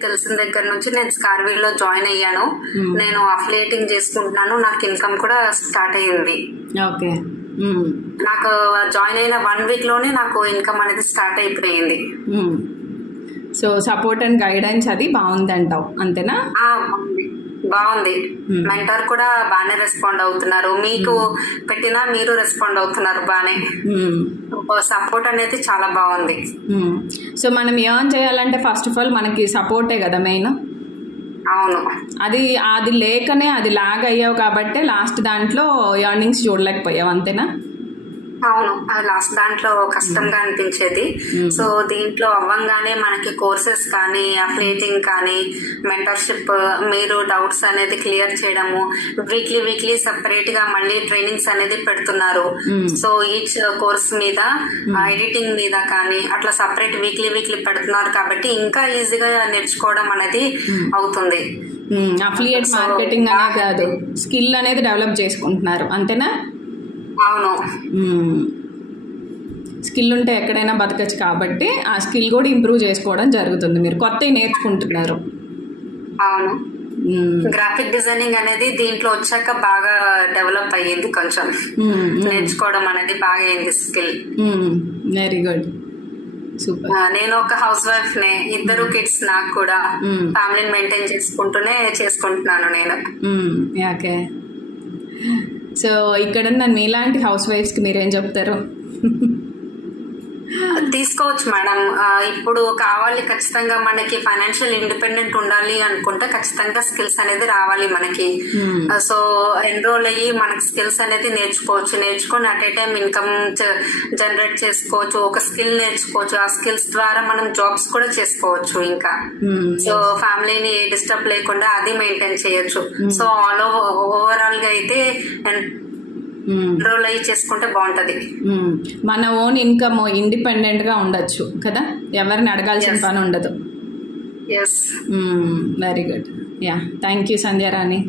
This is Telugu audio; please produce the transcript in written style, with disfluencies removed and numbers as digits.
తెలిసిన దగ్గర నుంచి నేను స్కార్వీలో జాయిన్ అయ్యాను. నేను అఫిలియేటింగ్ చేసుకుంటున్నాను. నాకు ఇన్కమ్ కూడా స్టార్ట్ అయ్యింది. ఓకే. నాకు జాయిన్ అయిన 1 వీక్ లోనే నాకు ఇన్కమ్ అనేది స్టార్ట్ అయిపోయింది. సో సపోర్ట్ అండ్ గైడెన్స్ అది బాగుంది అంటావు, అంతేనా? బాగుంది. మెంటర్ కూడా బాగానే రెస్పాండ్ అవుతున్నారు. మీకు పెట్టినా మీరు రెస్పాండ్ అవుతున్నారు బాగానే. సపోర్ట్ అనేది చాలా బాగుంది. సో మనం ఏం చేయాలంటే ఫస్ట్ ఆఫ్ ఆల్ మనకి సపోర్టే కదా మెయిన్. అవును. అది లేకనే అది లాగ్ అయ్యావు కాబట్టి లాస్ట్ దాంట్లో ఎర్నింగ్స్ చూడలేకపోయావు, అంతేనా? అవును, అది లాస్ట్ దాంట్లో కష్టంగా అనిపించేది. సో దీంట్లో అవ్వంగానే మనకి కోర్సెస్ కానీ, అఫిలియేటింగ్ కానీ, మెంటర్షిప్, మీరు డౌట్స్ అనేది క్లియర్ చేయడము, వీక్లీ సెపరేట్ గా మళ్ళీ ట్రైనింగ్స్ అనేది పెడుతున్నారు. సో ఈచ్ కోర్స్ మీద, ఎడిటింగ్ మీద కానీ అట్లా సపరేట్ వీక్లీ పెడుతున్నారు కాబట్టి ఇంకా ఈజీగా నేర్చుకోవడం అనేది అవుతుంది. అఫిలియేట్ మార్కెటింగ్ అనే కాదు, స్కిల్ అనేది డెవలప్ చేసుకుంటున్నారు, అంతేనా? అవును. స్కిల్ ఉంటే ఎక్కడైనా బతకచ్చు కాబట్టి ఆ స్కిల్ కూడా ఇంప్రూవ్ చేసుకోవడం జరుగుతుంది. మీరు కొత్తవి నేర్చుకుంటున్నారు. అవును. గ్రాఫిక్ డిజైనింగ్ అనేది దీంట్లో వచ్చాక బాగా డెవలప్ అయ్యింది. కొంచెం నేర్చుకోవడం అనేది బాగా అయింది స్కిల్. Very good, super. నేను ఒక హౌస్ వైఫ్ నే, 2 కిడ్స్ నాకు కూడా. ఫ్యామిలీని మెయింటైన్ చేసుకుంటూనే చేసుకుంటున్నాను నేను. ఓకే. సో ఇక్కడ నన్ను మీలాంటి హౌస్ వైఫ్స్కి మీరేం చెప్తారు? తీసుకోవచ్చు మేడం. ఇప్పుడు కావాలి, ఖచ్చితంగా మనకి ఫైనాన్షియల్ ఇండిపెండెంట్ ఉండాలి అనుకుంటే ఖచ్చితంగా స్కిల్స్ అనేది రావాలి మనకి. సో ఎన్రోల్ అయ్యి మనకి స్కిల్స్ అనేది నేర్చుకొని at a time income generate చేసుకోవచ్చు. ఒక స్కిల్ నేర్చుకోవచ్చు, ఆ స్కిల్స్ ద్వారా మనం జాబ్స్ కూడా చేసుకోవచ్చు. ఇంకా సో ఫ్యామిలీని డిస్టర్బ్ లేకుండా అది మెయింటైన్ చేయొచ్చు. సో ఓవరాల్ గా అయితే రోల్ అయ్యి చేసుకుంటే బాగుంటది. మన ఓన్ ఇన్కమ్ ఇండిపెండెంట్ గా ఉండొచ్చు కదా, ఎవరిని అడగాల్సిన పని ఉండదు. yes very good. Yeah, thank you Sandhyarani.